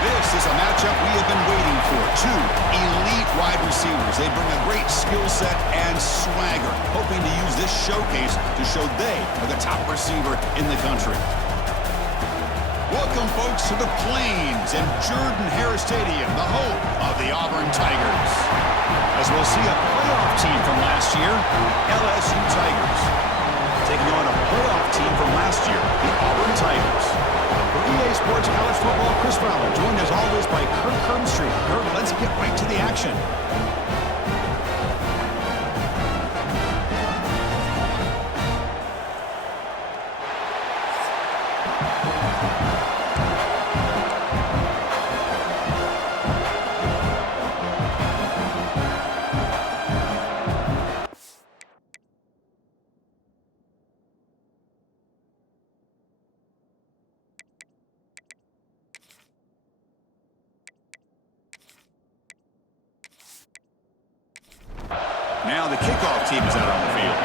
This is a matchup we have been waiting for. Two elite wide receivers. They bring a great skill set and swagger, hoping to use this showcase to show they are the top receiver in the country. Welcome, folks, to the Plains and Jordan-Hare Stadium, the home of the Auburn Tigers. As we'll see a playoff team from last year, LSU Tigers, taking on a playoff team from last year, the Auburn Tigers. For EA Sports College Football, Chris Fowler, joined as always by Kirk Kirkstreet. Kirk, let's get right to the action. Now the kickoff team is out on the field.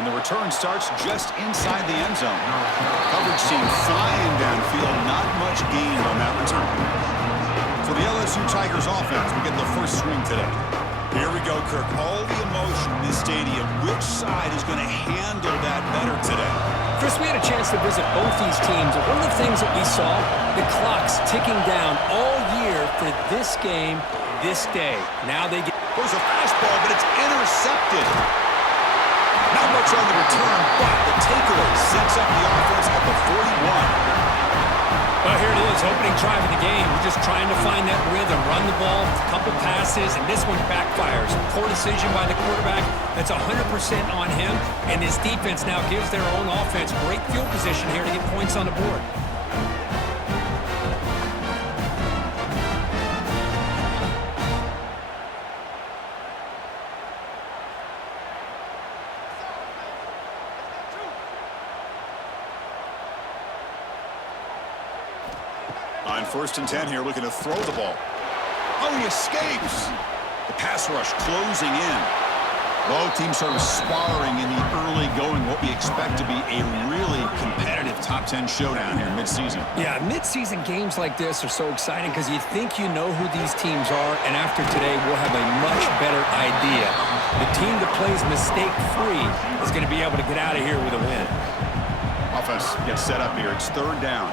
And the return starts just inside the end zone. Coverage team flying downfield, not much gain on that return. For the LSU Tigers offense, we get the first swing today. Here we go, Kirk. All the emotion in this stadium. Which side is going to handle that better today? Chris, we had a chance to visit both these teams, and one of the things that we saw, the clock's ticking down all year for this game, this day. Now they get... There's a fastball, but it's intercepted. Not much on the return, but the takeaway sets up the offense at the 41. Well, here it is, opening drive of the game. We're just trying to find that rhythm, run the ball, a couple passes, and this one backfires. Poor decision by the quarterback. That's 100% on him, and this defense now gives their own offense great field position here to get points on the board. On 1st and 10 here, looking to throw the ball. Oh, he escapes. The pass rush closing in. Both teams sort of sparring in the early going, what we expect to be a really competitive top 10 showdown here mid-season. Yeah, mid-season games like this are so exciting because you think you know who these teams are, and after today, we'll have a much better idea. The team that plays mistake-free is going to be able to get out of here with a win. Offense gets set up here. It's 3rd down.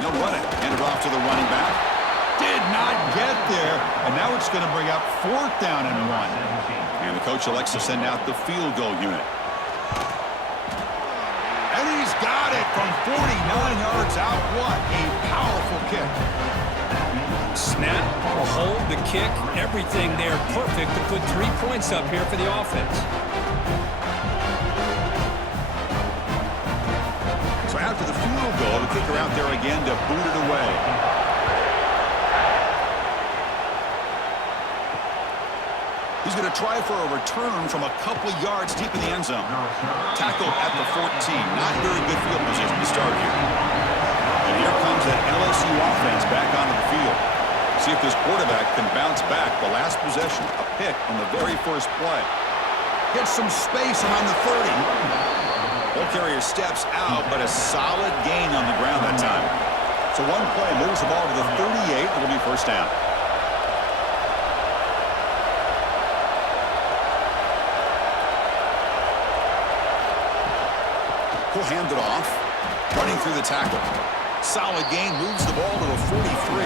They'll run it. Hand it off to the running back. Did not get there. And now it's going to bring up 4th down and 1. And the coach elects to send out the field goal unit. And he's got it from 49 yards out. What a powerful kick. Snap, a hold, the kick, everything there perfect to put 3 points up here for the offense. So after the field goal, the kicker out there again to boot it away. He's going to try for a return from a couple of yards deep in the end zone. Tackled at the 14. Not very good field position to start here. And here comes that LSU offense back onto the field. See if this quarterback can bounce back. The last possession, a pick on the very first play. Gets some space around the 30. Ball carrier steps out, but a solid gain on the ground that time. So one play moves the ball to the 38. It'll be 1st down. He'll hand it off. Running through the tackle. Solid gain, moves the ball to the 43.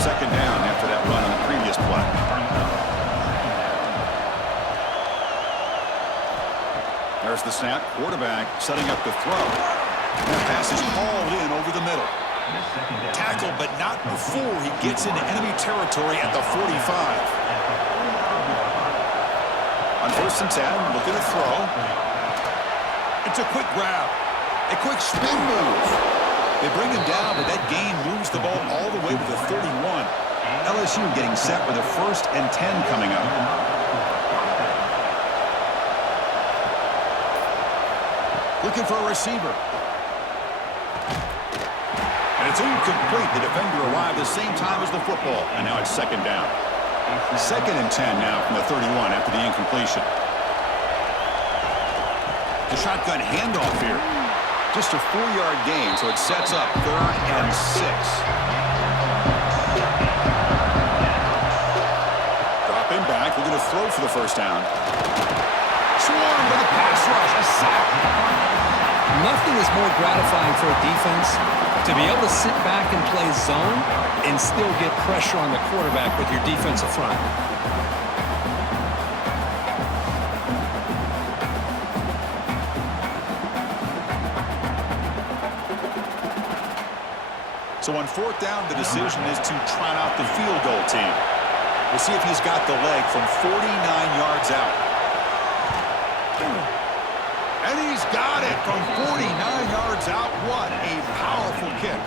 2nd down after that run on the previous play. There's the snap. Quarterback setting up the throw. And that pass is hauled in over the middle. Tackled, but not before he gets into enemy territory at the 45. On 1st and 10, looking to throw. It's a quick grab. A quick spin move. They bring him down, but that gain moves the ball all the way to the 31. LSU getting set with a 1st and 10 coming up. Looking for a receiver. And it's incomplete. The defender arrived the same time as the football. And now it's 2nd down. 2nd and 10 now from the 31 after the incompletion. The shotgun handoff here. Just a 4-yard gain, so it sets up 3rd and 6. Dropping back, we're going to throw for the 1st down. Swarmed with a pass rush, a sack. Nothing is more gratifying for a defense to be able to sit back and play zone and still get pressure on the quarterback with your defensive front. So on 4th down, the decision is to trot out the field goal team. We'll see if he's got the leg from 49 yards out. And he's got it from 49 yards out. What a powerful kick.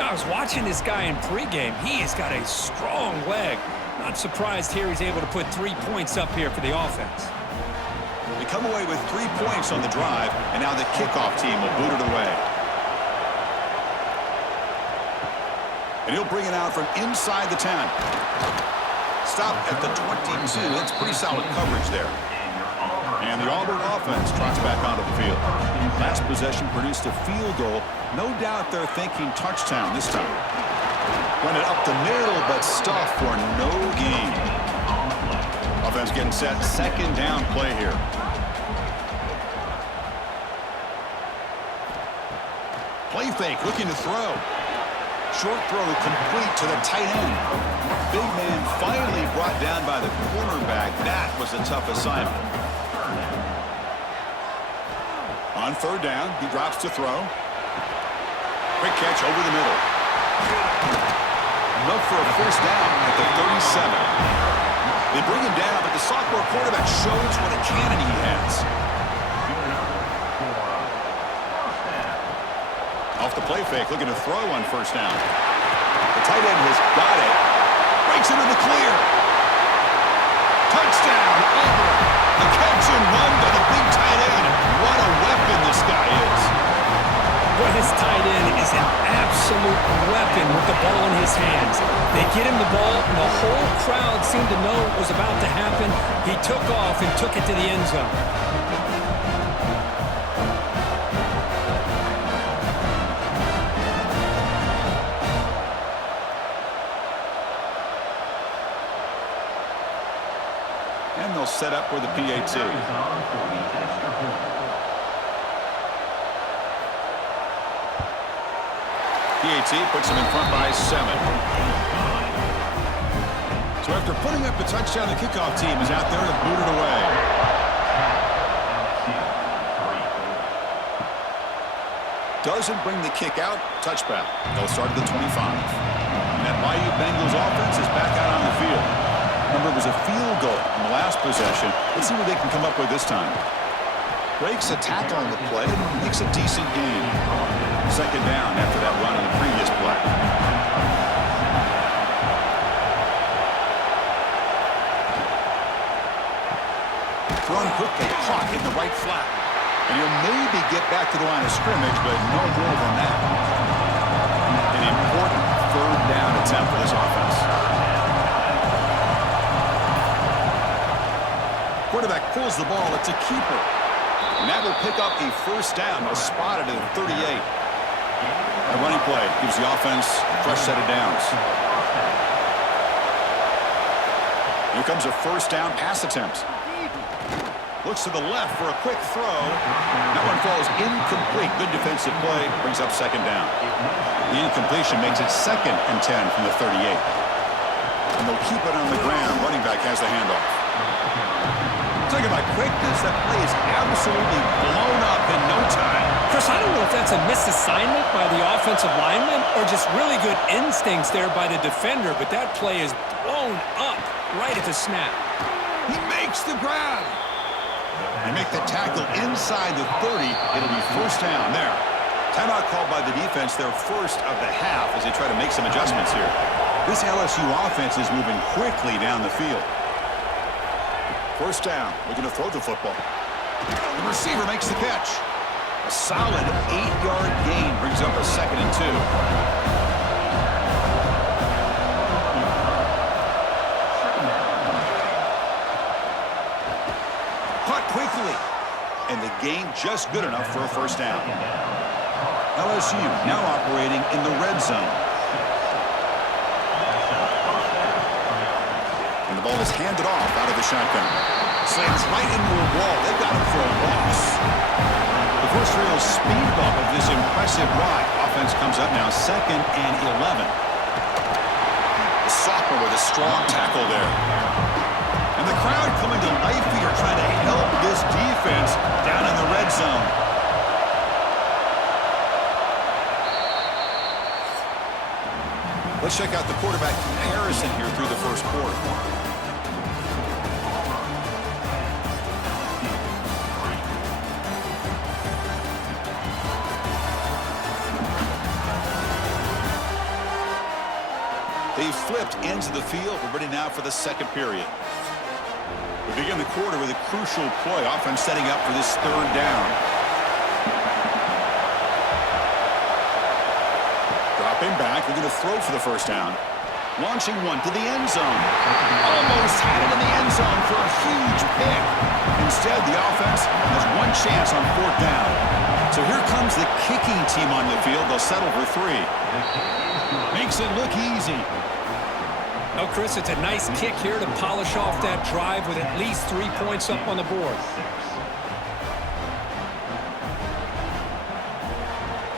I was watching this guy in pregame. He has got a strong leg. Not surprised here he's able to put 3 points up here for the offense. They come away with 3 points on the drive, and now the kickoff team will boot it away. And he'll bring it out from inside the 10. Stop at the 22. That's pretty solid coverage there. And the Auburn offense trots back onto the field. Last possession produced a field goal. No doubt they're thinking touchdown this time. Went it up the middle, but stuffed for no gain. Offense getting set. 2nd down play here. Play fake, looking to throw. Short throw complete to the tight end. Big man finally brought down by the cornerback. That was a tough assignment. On 3rd down, he drops to throw. Quick catch over the middle. Enough for a 1st down at the 37. They bring him down, but the sophomore quarterback shows what a cannon he has. Off the play fake, looking to throw on 1st down. The tight end has got it. Breaks into the clear. Touchdown, Auburn. A catch and run by the big tight end. What a weapon this guy is. Well, this tight end is an absolute weapon with the ball in his hands. They get him the ball, and the whole crowd seemed to know what was about to happen. He took off and took it to the end zone. And they'll set up for the PAT. PAT puts them in front by 7. So after putting up the touchdown, the kickoff team is out there to boot it away. Doesn't bring the kick out. Touchback. They'll start at the 25. And that Bayou Bengals offense is back out on the field. Remember, it was a field goal in the last possession. Let's see what they can come up with this time. Breaks a tackle on the play, makes a decent gain. 2nd down after that run on the previous play. Thrown quickly, caught in the right flat. And he'll maybe get back to the line of scrimmage, but no more than that. An important 3rd down attempt for this offense. Quarterback pulls the ball. It's a keeper. And that will pick up a 1st down. They'll spot it at 38. A running play gives the offense a fresh set of downs. Here comes a 1st down pass attempt. Looks to the left for a quick throw. That one falls incomplete. Good defensive play. Brings up 2nd down. The incompletion makes it 2nd and 10 from the 38. And they'll keep it on the ground. Running back has the handoff. Talking about quickness, that play is absolutely blown up in no time. Chris, I don't know if that's a misassignment by the offensive lineman or just really good instincts there by the defender, but that play is blown up right at the snap. He makes the grab. They make the tackle inside the 30. It'll be first down there. Timeout called by the defense, their first of the half, as they try to make some adjustments here. This LSU offense is moving quickly down the field. First down, looking to throw the football. The receiver makes the catch. A solid 8-yard gain brings up a 2nd and 2. Caught quickly, and the gain just good enough for a first down. LSU now operating in the red zone. And the ball is handed off out of the shotgun. Slants right into a wall. They've got him for a loss. The first real speed bump of this impressive ride. Offense comes up now 2nd and 11. The sophomore with a strong tackle there. And the crowd coming to life here trying to help this defense down in the red zone. Let's check out the quarterback comparison here through the first quarter. They've flipped ends of the field. We're ready now for the second period. We begin the quarter with a crucial play. Offense setting up for this third down. Dropping back. We're going to throw for the first down. Launching one to the end zone. Almost had it in the end zone for a huge pick. Instead, the offense has one chance on 4th down. So here comes the kicking team on the field. They'll settle for 3. Makes it look easy. Oh, Chris, it's a nice kick here to polish off that drive with at least 3 points up on the board.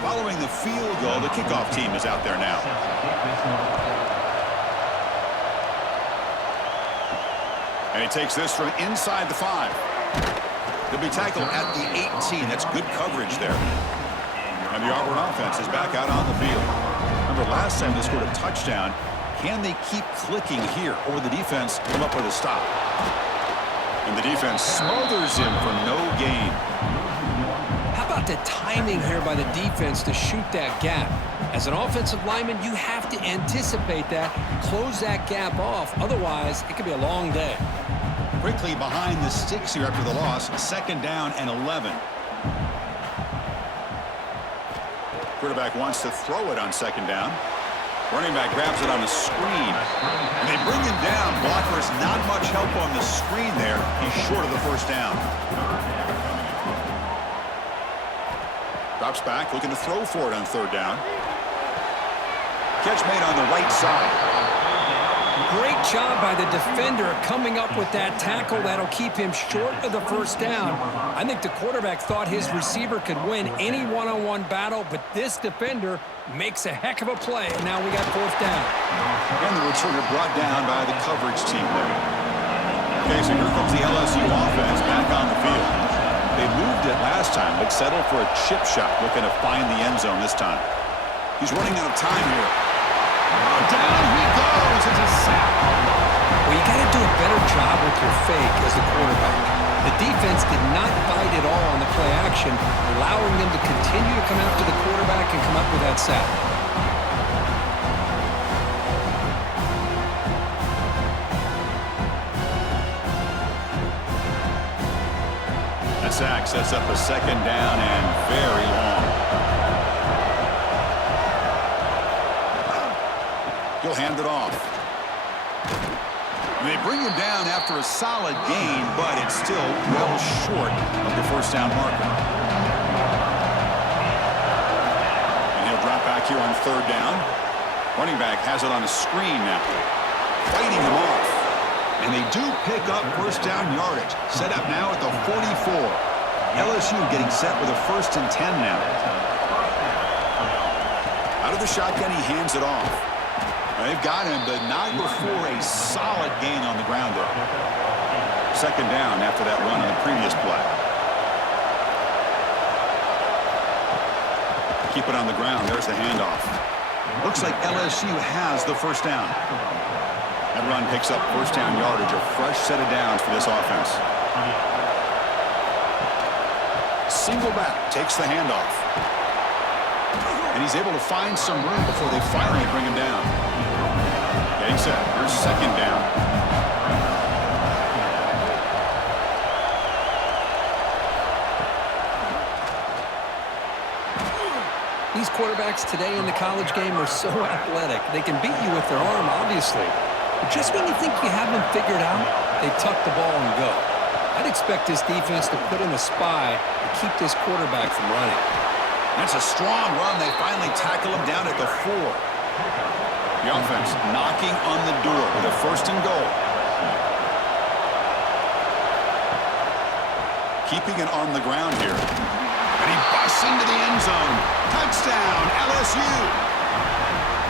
Following the field goal, the kickoff team is out there now. And he takes this from inside the 5. He'll be tackled at the 18. That's good coverage there. And the Auburn offense is back out on the field. Remember, last time they scored a touchdown. Can they keep clicking here, or the defense come up with a stop? And the defense smothers him for no gain. How about the timing here by the defense to shoot that gap? As an offensive lineman, you have to anticipate that, close that gap off. Otherwise, it could be a long day. Quickly behind the sticks here after the loss. 2nd down and 11. Quarterback wants to throw it on 2nd down. Running back grabs it on the screen. And they bring him down. Blockers not much help on the screen there. He's short of the first down. Drops back, looking to throw for it on 3rd down. Catch made on the right side. Great job by the defender coming up with that tackle that'll keep him short of the first down. I think the quarterback thought his receiver could win any one-on-one battle, but this defender makes a heck of a play. And now we got 4th down. And the returner brought down by the coverage team there. Okay, so here comes the LSU offense back on the field. They moved it last time, but settled for a chip shot, looking to find the end zone this time. He's running out of time here. Down he goes. It's a sack. Well, you got to do a better job with your fake as the quarterback. The defense did not bite at all on the play action, allowing them to continue to come after the quarterback and come up with that sack. That sack sets up a 2nd down and very long. He'll hand it off. And they bring him down after a solid gain, but it's still well short of the first down marker. And he'll drop back here on 3rd down. Running back has it on a screen now. Fighting him off. And they do pick up first down yardage. Set up now at the 44. LSU getting set with a 1st and 10 now. Out of the shotgun, he hands it off. They've got him, but not before a solid gain on the ground there. second down after that run on the previous play. Keep it on the ground. There's the handoff. Looks like LSU has the first down. That run picks up first down yardage, a fresh set of downs for this offense. Single back takes the handoff. And he's able to find some room before they finally bring him down. Getting set. Here's second down. These quarterbacks today in the college game are so athletic. They can beat you with their arm, obviously. But just when you think you have them figured out, they tuck the ball and go. I'd expect this defense to put in a spy to keep this quarterback from running. That's a strong run. They finally tackle him down at the 4. The offense knocking on the door with a first and goal. Keeping it on the ground here. And he busts into the end zone. Touchdown, LSU.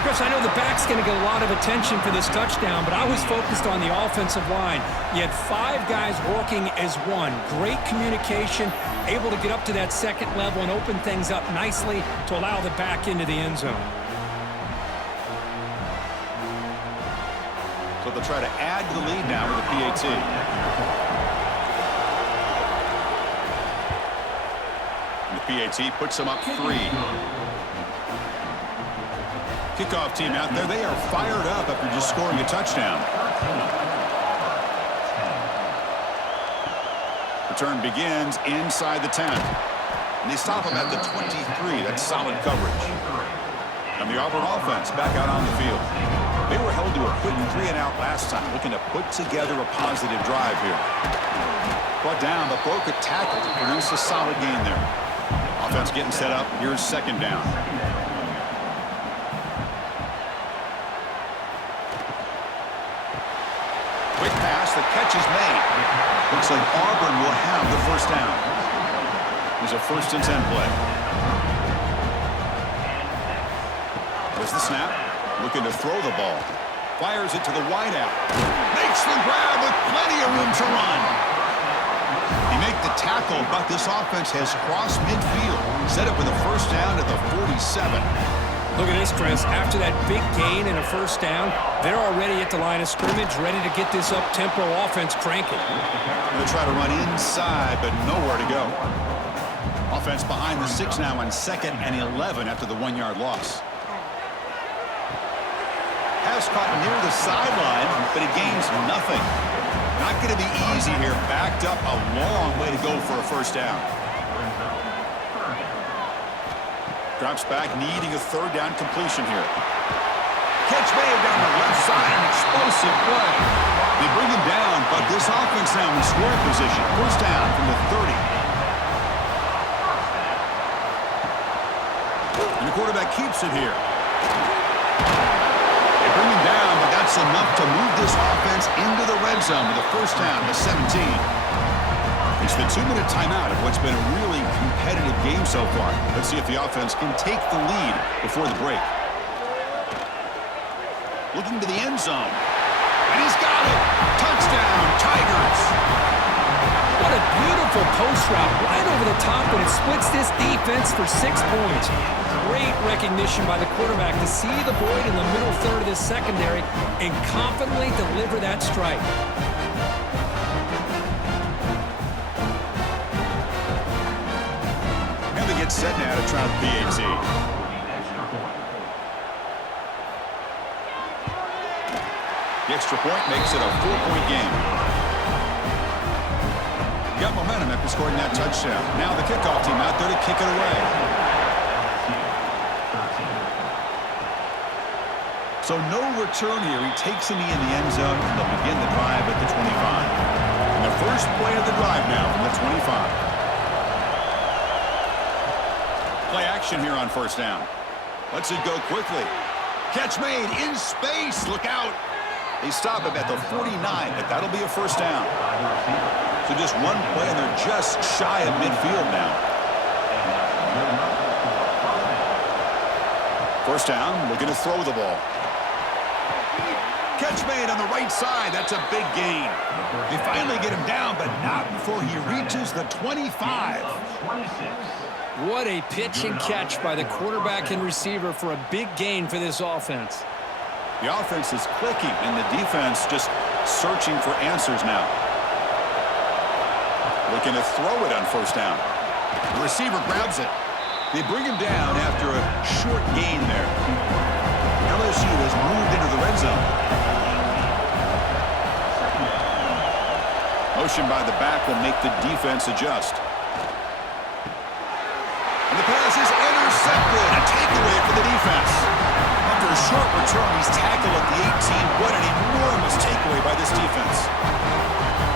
Chris, I know the back's going to get a lot of attention for this touchdown, but I was focused on the offensive line. You had 5 guys working as one. Great communication, able to get up to that second level and open things up nicely to allow the back into the end zone. So they'll try to add to the lead now with the PAT. And the PAT puts them up 3. Kickoff team out there. They are fired up after just scoring a touchdown. Return begins inside the 10. And they stop him at the 23. That's solid coverage. And the Auburn offense back out on the field. They were held to a quick 3-and-out last time, looking to put together a positive drive here. Brought down, but broke a tackle to produce a solid gain there. Offense getting set up. Here's second down. Quick pass, the catch is made. Looks like Auburn will have the first down. There's a 1st and 10 play. There's the snap. Looking to throw the ball. Fires it to the wideout. Makes the grab with plenty of room to run. He made the tackle, but this offense has crossed midfield. Set up with a first down at the 47. Look at this, Chris. After that big gain and a first down, they're already at the line of scrimmage, ready to get this up-tempo offense cranking. They'll try to run inside, but nowhere to go. Offense behind the 6 now on 2nd and 11 after the 1-yard loss. Has caught near the sideline, but it gains nothing. Not going to be easy here. Backed up a long way to go for a first down. Drops back, needing a 3rd down completion here. Catch made down the left side, an explosive play. They bring him down, but this offense now in scoring position. First down from the 30. And the quarterback keeps it here. They bring him down, but that's enough to move this offense into the red zone with a first down to 17. It's the 2-minute timeout of what's been a really competitive game so far. Let's see if the offense can take the lead before the break. Looking to the end zone. And he's got it! Touchdown, Tigers! What a beautiful post route right over the top, and it splits this defense for 6 points. Great recognition by the quarterback to see the void in the middle third of this secondary and confidently deliver that strike. Gets set now to try the PAT. The extra point makes it a 4-point game. Got momentum after scoring that touchdown. Now the kickoff team out there to kick it away. So no return here. He takes him in the end zone, and they'll begin the drive at the 25. And the first play of the drive now from the 25. Play action here on first down. Lets it go quickly. Catch made in space. Look out. They stop him at the 49, but that'll be a first down. So just one play, and they're just shy of midfield now. First down, looking to throw the ball. Catch made on the right side. That's a big gain. They finally get him down, but not before he reaches the 25. What a pitch and catch by the quarterback and receiver for a big gain for this offense. The offense is clicking, and the defense just searching for answers now. Looking to throw it on first down. The receiver grabs it. They bring him down after a short gain there. LSU has moved into the red zone. Motion by the back will make the defense adjust. And the pass is intercepted. A takeaway for the defense. After a short return, he's tackled at the 18. What an enormous takeaway by this defense.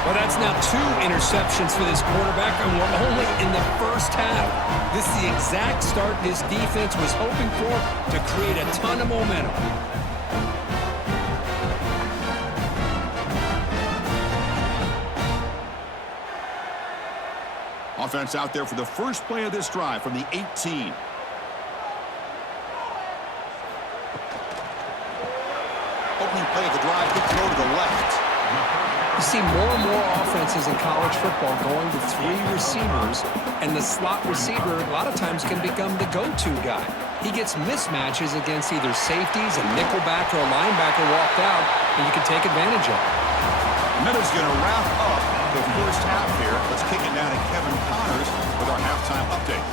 Well, that's now 2 interceptions for this quarterback, and we're only in the first half. This is the exact start this defense was hoping for to create a ton of momentum. Offense out there for the first play of this drive from the 18. Opening play of the drive, good throw to the left. You see more and more offenses in college football going to 3 receivers, and the slot receiver a lot of times can become the go-to guy. He gets mismatches against either safeties, a nickelback, or a linebacker walked out, and you can take advantage of it. Miller's going to wrap up the first half here. Let's kick it down to Kevin Connors with our halftime update.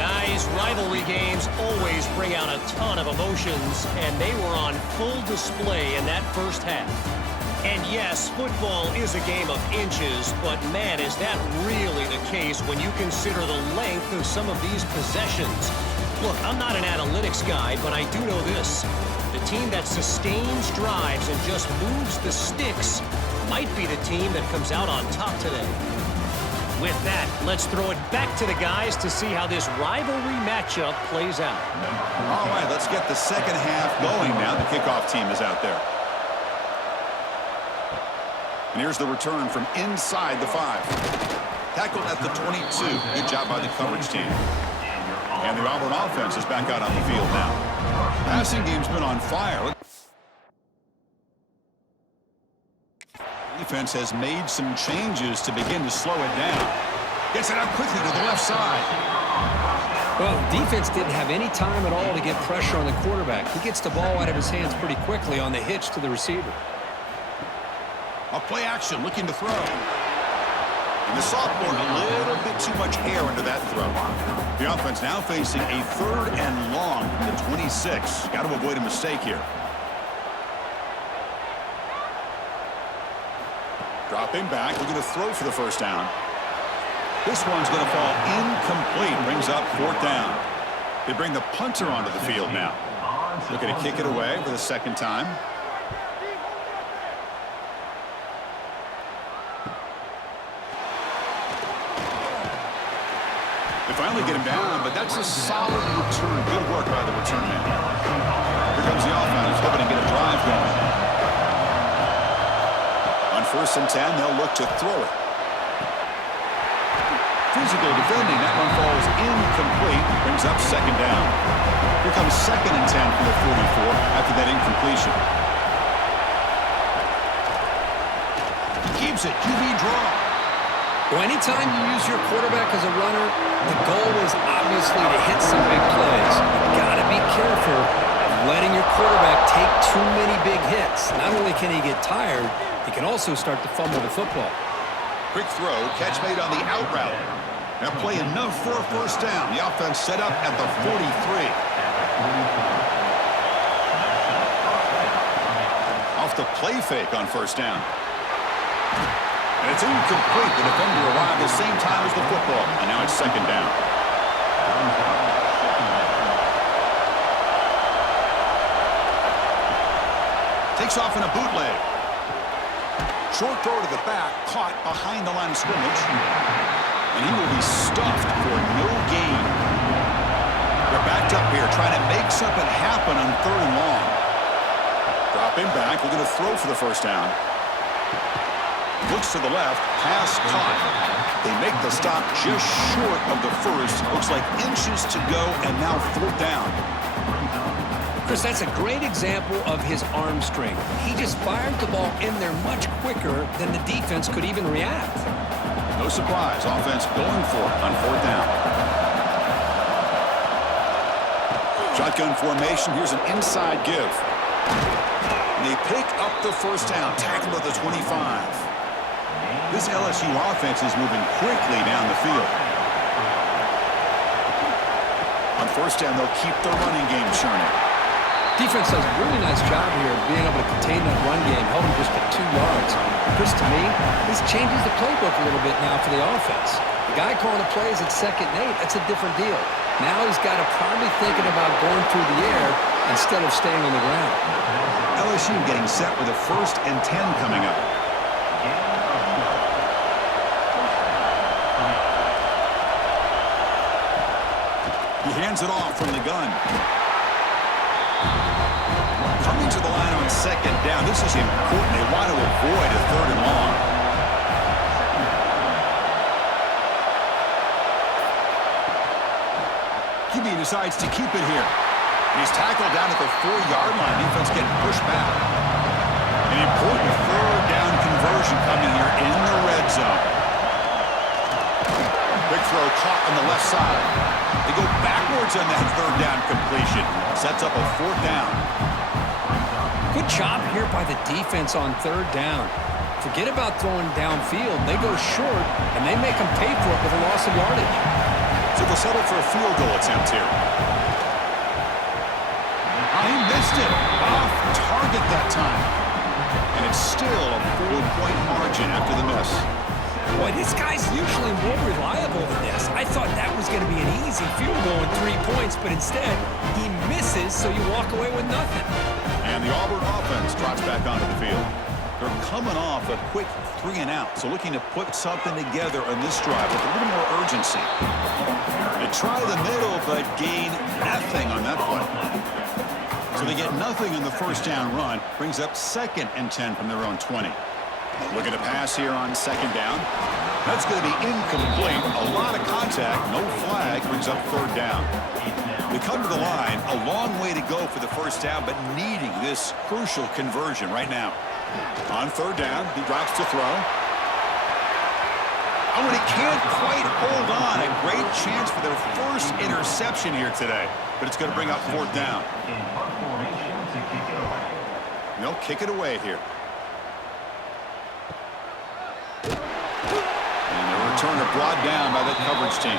Guys, rivalry games always bring out a ton of emotions, and they were on full display in that first half. And yes, football is a game of inches, but man, is that really the case when you consider the length of some of these possessions. Look, I'm not an analytics guy, but I do know this. The team that sustains drives and just moves the sticks might be the team that comes out on top today. With that, let's throw it back to the guys to see how this rivalry matchup plays out. All right, let's get the second half going now. The kickoff team is out there. And here's the return from inside the 5. Tackled at the 22. Good job by the coverage team. And the Auburn offense is back out on the field now. Passing game's been on fire. Defense has made some changes to begin to slow it down. Gets it out quickly to the left side. Well, defense didn't have any time at all to get pressure on the quarterback. He gets the ball out of his hands pretty quickly on the hitch to the receiver. A play action, looking to throw. And the sophomore, a little bit too much air into that throw. The offense now facing a 3rd and long from the 26. Got to avoid a mistake here. Dropping back, looking to throw for the first down. This one's going to fall incomplete. Brings up 4th down. They bring the punter onto the field now. Looking to kick it away for the second time. They finally get him down, but that's a solid return. Good work by the return man. Here comes the offense, hoping to get a drive going. On 1st and 10, they'll look to throw it. Physical defending. That one falls incomplete. Brings up 2nd down. Here comes 2nd and 10 from the 44 after that incompletion. He keeps it. QB draw. Well, anytime you use your quarterback as a runner, the goal is obviously to hit some big plays. You've got to be careful of letting your quarterback take too many big hits. Not only can he get tired, he can also start to fumble the football. Quick throw, catch made on the out route. Now play enough for a first down. The offense set up at the 43. Off the play fake on first down. And it's incomplete. The defender arrived the same time as the football. And now it's 2nd down. Takes off in a bootleg. Short throw to the back, caught behind the line of scrimmage. And he will be stuffed for no gain. They're backed up here, trying to make something happen on 3rd and long. Dropping back, we're going to throw for the first down. Looks to the left, pass caught. They make the stop just short of the first. Looks like inches to go, and now 4th down. Chris, that's a great example of his arm strength. He just fired the ball in there much quicker than the defense could even react. No surprise, offense going for it on 4th down. Shotgun formation, here's an inside give. They pick up the 1st down, tackled at the 25. This LSU offense is moving quickly down the field. On 1st down, they'll keep the running game churning. Defense does a really nice job here of being able to contain that run game, held him just to 2 yards. Chris, to me, this changes the playbook a little bit now for the offense. The guy calling the plays at 2nd and 8, that's a different deal. Now he's got to probably thinking about going through the air instead of staying on the ground. LSU getting set with a 1st and 10 coming up. He hands it off from the gun. Coming to the line on 2nd down. This is important. They want to avoid a 3rd and long. QB decides to keep it here. And he's tackled down at the 4-yard line. Defense getting pushed back. An important 3rd down conversion coming here in the red zone. Big throw caught on the left side. They go backwards on that 3rd down completion. Sets up a 4th down. Good job here by the defense on 3rd down. Forget about throwing downfield. They go short, and they make them pay for it with a loss of yardage. So they'll settle for a field goal attempt here. He missed it. Off target that time. And it's still a 4-point margin after the miss. Boy, this guy's usually more reliable than this. I thought that was going to be an easy field goal and 3 points, but instead, he misses, so you walk away with nothing. And the Auburn offense trots back onto the field. They're coming off a quick 3 and out, so looking to put something together on this drive with a little more urgency. They try the middle, but gain nothing on that play. So they get nothing on the 1st down run. Brings up 2nd and 10 from their own 20. Looking to pass here on 2nd down. That's going to be incomplete. A lot of contact, no flag, brings up 3rd down. They come to the line, a long way to go for the 1st down, but needing this crucial conversion right now. On 3rd down, he drops to throw. Oh, and he can't quite hold on. A great chance for their 1st interception here today, but it's going to bring up 4th down. They'll kick it away here. And the returner brought down by the coverage team.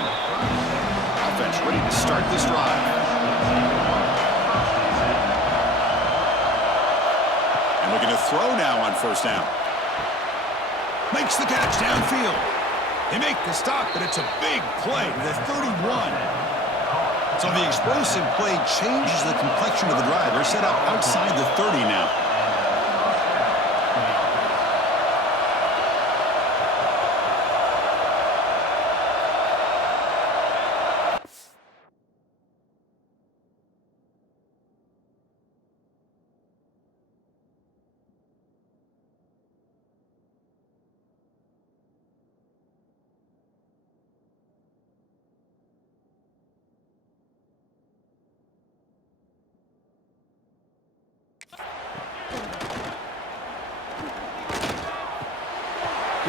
Offense ready to start this drive. And looking to throw now on 1st down. Makes the catch downfield. They make the stop, but it's a big play to the 31. So the explosive play changes the complexion of the drive. They're set up outside the 30 now.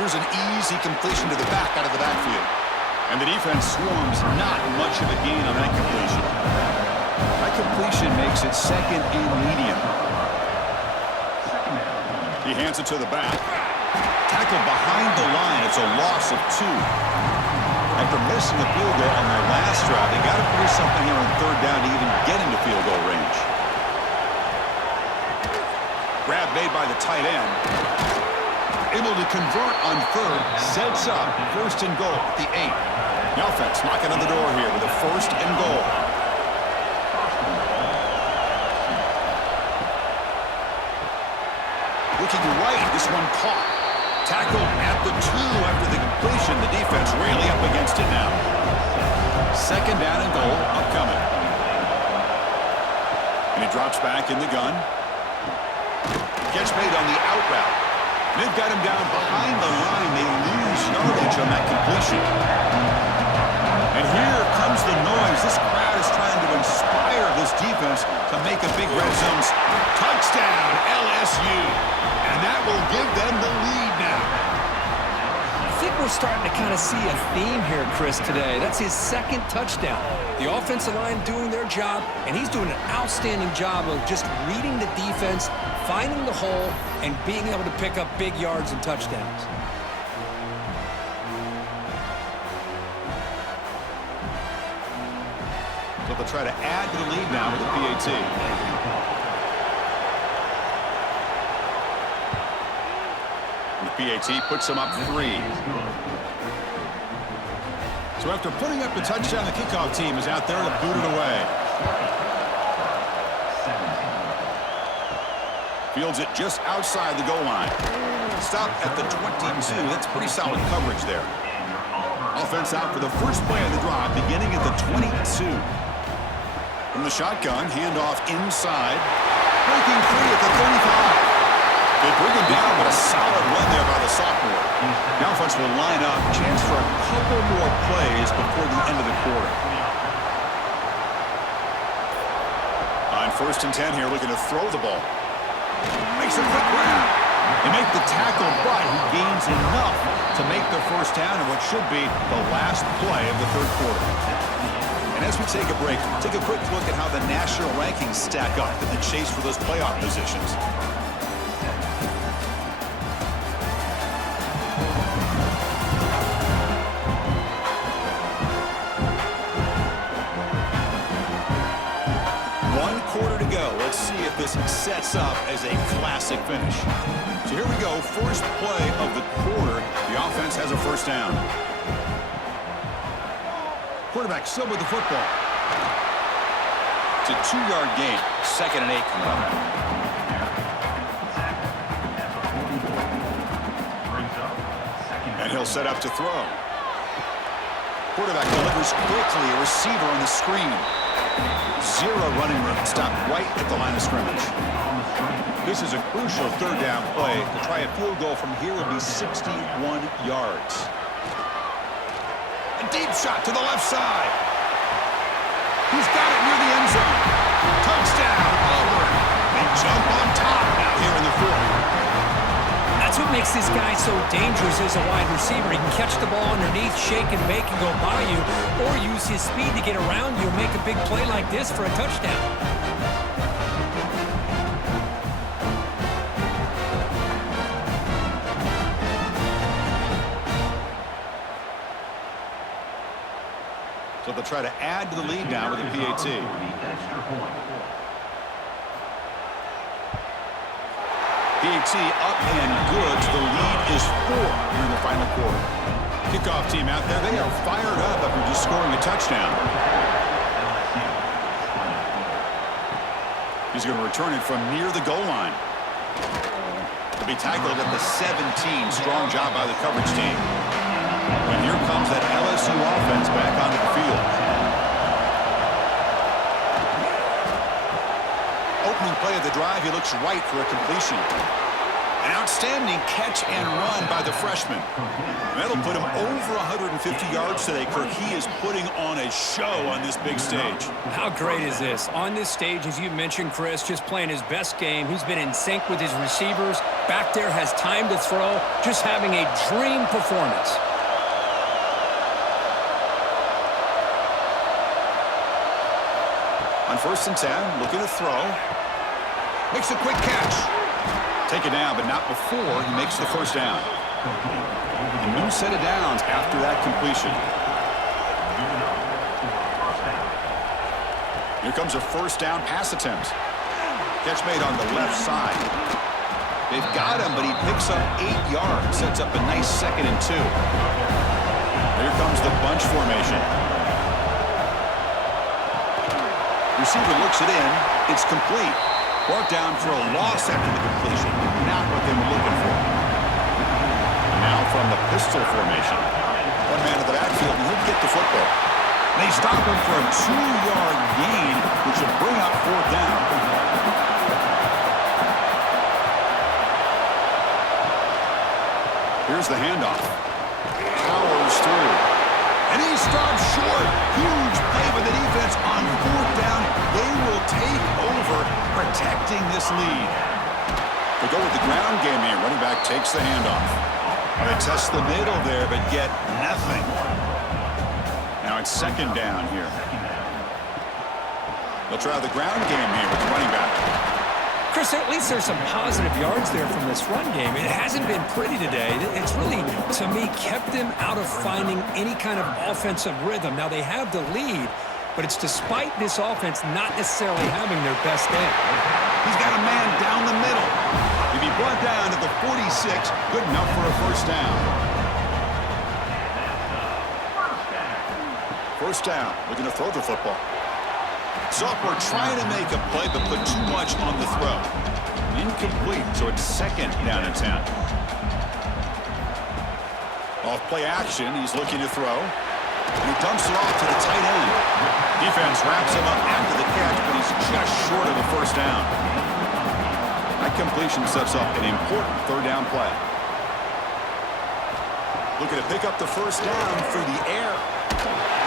Here's an easy completion to the back out of the backfield. And the defense swarms not much of a gain on that completion. That completion makes it 2nd and medium. He hands it to the back. Tackled behind the line. It's a loss of 2. After missing a field goal on their last drive, they got to produce something here on 3rd down to even get into field goal range. Grab made by the tight end. Able to convert on 3rd, sets up 1st and goal at the 8. The offense knocking on the door here with a 1st and goal. Looking right, this one caught. Tackled at the 2 after the completion. The defense really up against it now. 2nd down and goal upcoming. And he drops back in the gun. Catch made on the out route. They've got him down behind the line. They lose yardage on that completion. And here comes the noise. This crowd is trying to inspire this this defense to make a big red zone. Touchdown, LSU. And that will give them the lead now. I think we're starting to kind of see a theme here, Chris, today. That's his second touchdown. The offensive line doing their job, and he's doing an outstanding job of just reading the defense, finding the hole, and being able to pick up big yards and touchdowns. So they'll try to add to the lead now with the PAT. And the PAT puts them up 3. So after putting up the touchdown, the kickoff team is out there to boot it away. Fields it just outside the goal line. Stop at the 22. That's pretty solid coverage there. Offense out for the first play of the drive, beginning at the 22. From the shotgun, handoff inside. Breaking free at the 35. They bring him down, but a solid run there by the sophomore. The offense will line up. Chance for a couple more plays before the end of the quarter. On 1st and 10 here, looking to throw the ball. Makes a quick grab. They make the tackle, but he gains enough to make the first down in what should be the last play of the 3rd quarter. And as we take a break, take a quick look at how the national rankings stack up in the chase for those playoff positions. Let's see if this sets up as a classic finish. So here we go. First play of the quarter. The offense has a first down. Quarterback still with the football. It's a 2-yard gain. 2nd and 8 coming up. And he'll set up to throw. Quarterback delivers quickly. A receiver on the screen. 0 running room. Stopped right at the line of scrimmage. This is a crucial 3rd down play. To try a field goal from here would be 61 yards. A deep shot to the left side. He's got it near the end zone. Touchdown, Auburn. They jump on top now here in the 4th. That's what makes this guy so dangerous as a wide receiver. He can catch the ball underneath, shake and bake and go by you, or use his speed to get around you and make a big play like this for a touchdown. So they'll try to add to the lead now with the PAT. PAT up and good. The lead is 4 here in the final quarter. Kickoff team out there. They are fired up after just scoring a touchdown. He's going to return it from near the goal line. To be tackled at the 17. Strong job by the coverage team. And here comes that LSU offense back onto the field. Opening play of the drive, he looks right for a completion. An outstanding catch and run by the freshman. That'll put him over 150 yards today, Kirk. He is putting on a show on this big stage. How great is this? On this stage, as you mentioned, Chris, just playing his best game. He's been in sync with his receivers. Back there, has time to throw. Just having a dream performance. On 1st and 10, looking to throw. Makes a quick catch. Take it down, but not before he makes the first down. A new set of downs after that completion. Here comes a first down pass attempt. Catch made on the left side. They've got him, but he picks up 8 yards. Sets up a nice 2nd and 2. Here comes the bunch formation. Receiver looks it in. It's complete. Brought down for a loss after the completion. Not what they were looking for. Now from the pistol formation. One man in the backfield, and he'll get the football. They stop him for a 2-yard gain, which will bring up 4th down. Here's the handoff. Powers through. And he stops short. Huge play by the defense on 4th down. They will extending this lead. They go with the ground game here. Running back takes the handoff. They test the middle there, but get nothing. Now it's second down here. They'll try the ground game here with the running back. Chris, at least there's some positive yards there from this run game. It hasn't been pretty today. It's really, to me, kept them out of finding any kind of offensive rhythm. Now, they have the lead, but it's despite this offense not necessarily having their best day. He's got a man down the middle. He'll be brought down to the 46. Good enough for a first down. First down. Looking to throw the football. Sophomore trying to make a play, but put too much on the throw. Incomplete, so it's second down and 10. Off play action, he's looking to throw. And he dumps it off to the tight end. Defense wraps him up after the catch, but he's just short of a first down. That completion sets up an important third down play. Looking to pick up the first down through the air.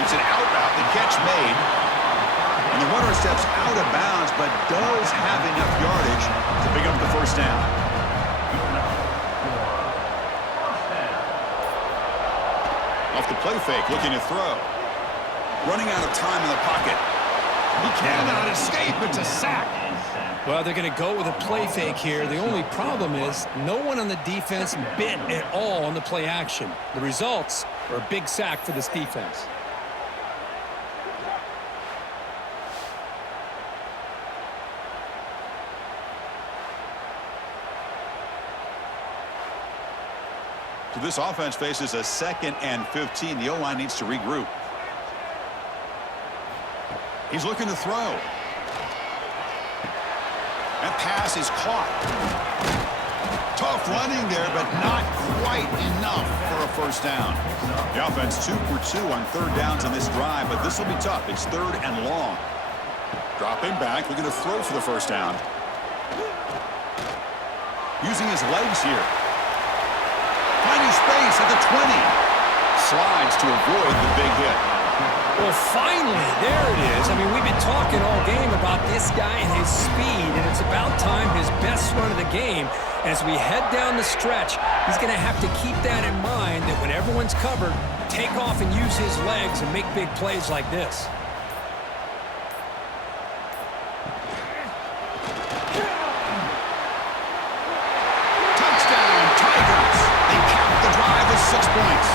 It's an out route, the catch made. And the runner steps out of bounds, but does have enough yardage to pick up the first down. Off the play fake, looking to throw. Running out of time in the pocket. He cannot escape. It's a sack. Well, they're going to go with a play fake here. The only problem is no one on the defense bit at all on the play action. The results are a big sack for this defense. So this offense faces a 2nd and 15. The O-line needs to regroup. He's looking to throw. That pass is caught. Tough running there, but not quite enough for a first down. The offense 2 for 2 on third downs in this drive, but this will be tough. It's third and long. Dropping back, looking to throw for the first down. Using his legs here. Finding space at the 20. Slides to avoid the big hit. Well, finally, there it is. I mean, we've been talking all game about this guy and his speed, and it's about time his best run of the game. As we head down the stretch, he's going to have to keep that in mind, that when everyone's covered, take off and use his legs and make big plays like this. Touchdown, Tigers! They cap the drive with 6 points.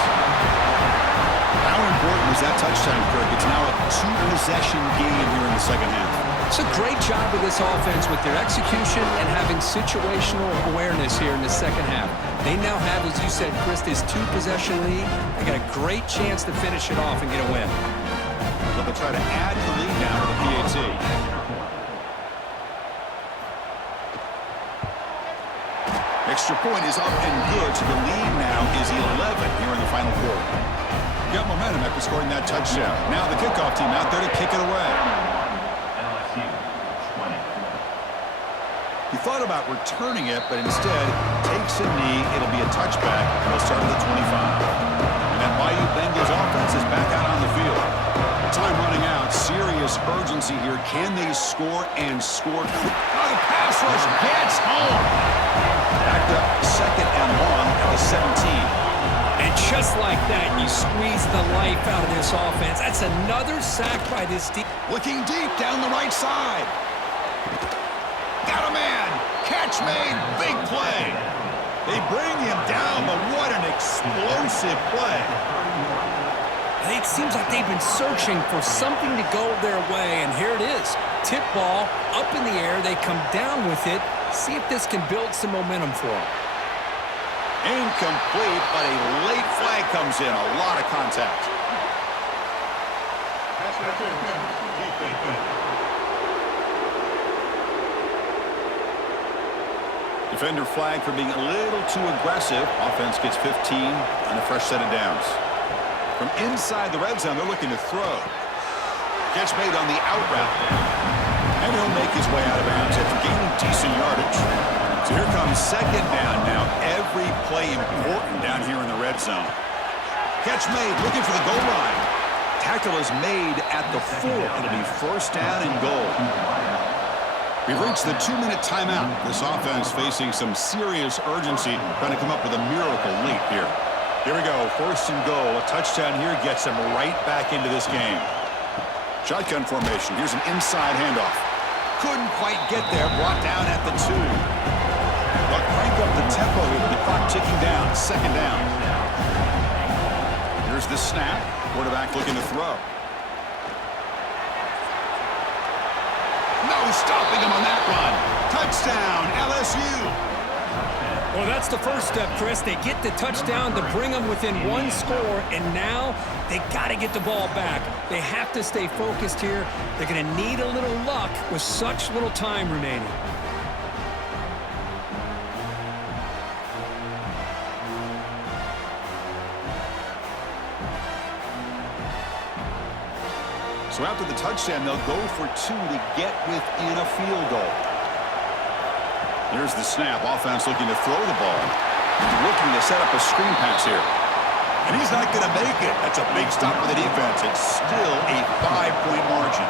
How important was that touchdown, Kirk? It's now a 2-possession game here in the second half. It's a great job of this offense with their execution and having situational awareness here in the second half. They now have, as you said, Chris, this 2-possession lead. They got a great chance to finish it off and get a win. So they'll try to add the lead now to the PAT. Extra point is up and good, so the lead now is 11 here in the final quarter. Got momentum after scoring that touchdown. Now the kickoff team out there to kick it away. He thought about returning it, but instead takes a knee. It'll be a touchback, and he'll start at the 25. And that Bayou Bengals offense is back out on the field. Time running out. Serious urgency here. Can they score and score? Oh, the pass rush gets home. Backed up second and long at the 17. And just like that, you squeeze the life out of this offense. That's another sack by this team. Looking deep down the right side. Got a man. Catch made. Big play. They bring him down, but what an explosive play. It seems like they've been searching for something to go their way, and here it is. Tip ball up in the air. They come down with it. See if this can build some momentum for them. Incomplete, but a late flag comes in. A lot of contact. Defender flag for being a little too aggressive. Offense gets 15 on a fresh set of downs. From inside the red zone, they're looking to throw. Catch made on the out route. And he'll make his way out of bounds after gaining decent yardage. So here comes second down now. Every play important down here in the red zone. Catch made, looking for the goal line. Tackle is made at the 4. It'll be first down and goal. We've reached the 2-minute timeout. This offense facing some serious urgency, trying to come up with a miracle late here. Here we go, 1st and goal. A touchdown here gets them right back into this game. Shotgun formation. Here's an inside handoff. Couldn't quite get there. Brought down at the 2. They'll crank up the tempo here with the clock ticking down. 2nd down. Here's the snap. Quarterback looking to throw. No stopping him on that run. Touchdown, LSU. Well, that's the first step, Chris. They get the touchdown to bring them within 1 score, and now they got to get the ball back. They have to stay focused here. They're going to need a little luck with such little time remaining. So after the touchdown, they'll go for 2 to get within a field goal. Here's the snap. Offense looking to throw the ball. Looking to set up a screen pass here. And he's not going to make it. That's a big stop for the defense. It's still a 5-point margin.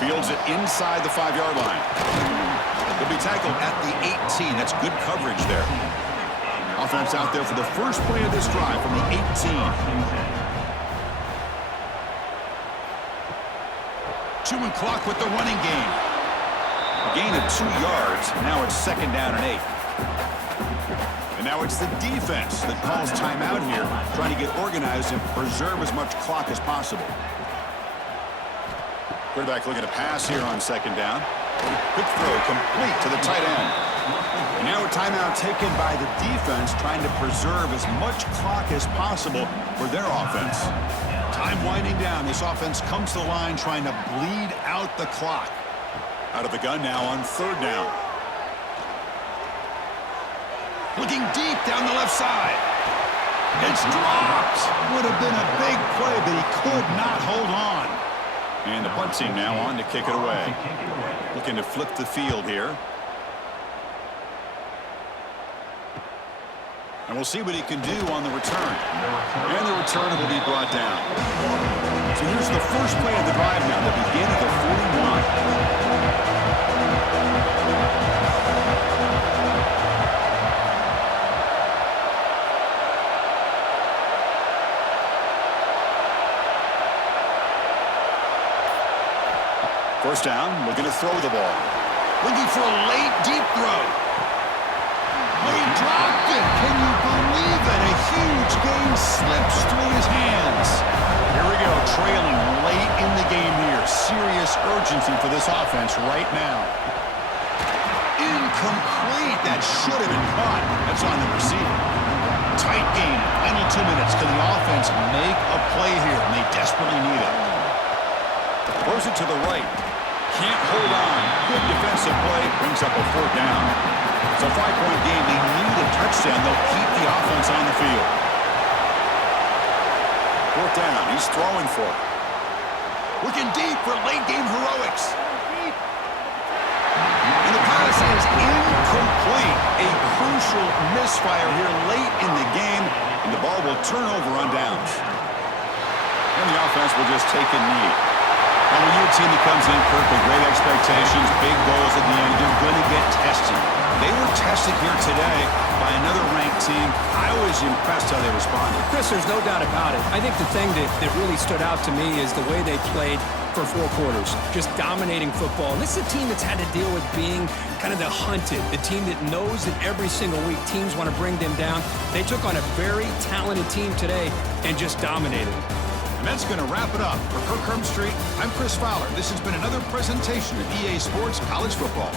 Fields it inside the 5-yard line. He'll be tackled at the 18. That's good coverage there. Offense out there for the first play of this drive from the 18. 2 clock with the running game. A gain of 2 yards. Now it's 2nd down and 8. And now it's the defense that calls timeout here, trying to get organized and preserve as much clock as possible. Quarterback looking to pass here on 2nd down. Quick throw complete to the tight end. And now a timeout taken by the defense, trying to preserve as much clock as possible for their offense. Time winding down. This offense comes to the line trying to bleed out the clock. Out of the gun now on 3rd down. Looking deep down the left side. It's dropped. Would have been a big play, but he could not hold on. And the punt team now on to kick it away. Looking to flip the field here. And we'll see what he can do on the return. And the return will be brought down. So here's the first play of the drive now, the beginning of the 41. First down, looking to throw the ball. Looking for a late, deep throw. He dropped it. Can you believe it? A huge gain slips through his hands. Here we go, trailing late in the game here. Serious urgency for this offense right now. Incomplete. That should have been caught. That's on the receiver. Tight game. Final 2 minutes. Can the offense make a play here? And they desperately need it. Throws it to the right. Can't hold on. Good defensive play. Brings up a 4th down. It's a 5-point game. They need a touchdown. They'll keep the offense on the field. 4th down. He's throwing for it. Looking deep for late game heroics. And the pass is incomplete. A crucial misfire here late in the game. And the ball will turn over on downs. And the offense will just take a knee. And when you're a team that comes in, Kirk, with great expectations, big goals at the end, you're going to get tested. They were tested here today by another ranked team. I was impressed how they responded. Chris, there's no doubt about it. I think the thing that really stood out to me is the way they played for 4 quarters, just dominating football. And this is a team that's had to deal with being kind of the hunted, the team that knows that every single week teams want to bring them down. They took on a very talented team today and just dominated. And that's going to wrap it up. For Kirk Street, I'm Chris Fowler. This has been another presentation of EA Sports College Football.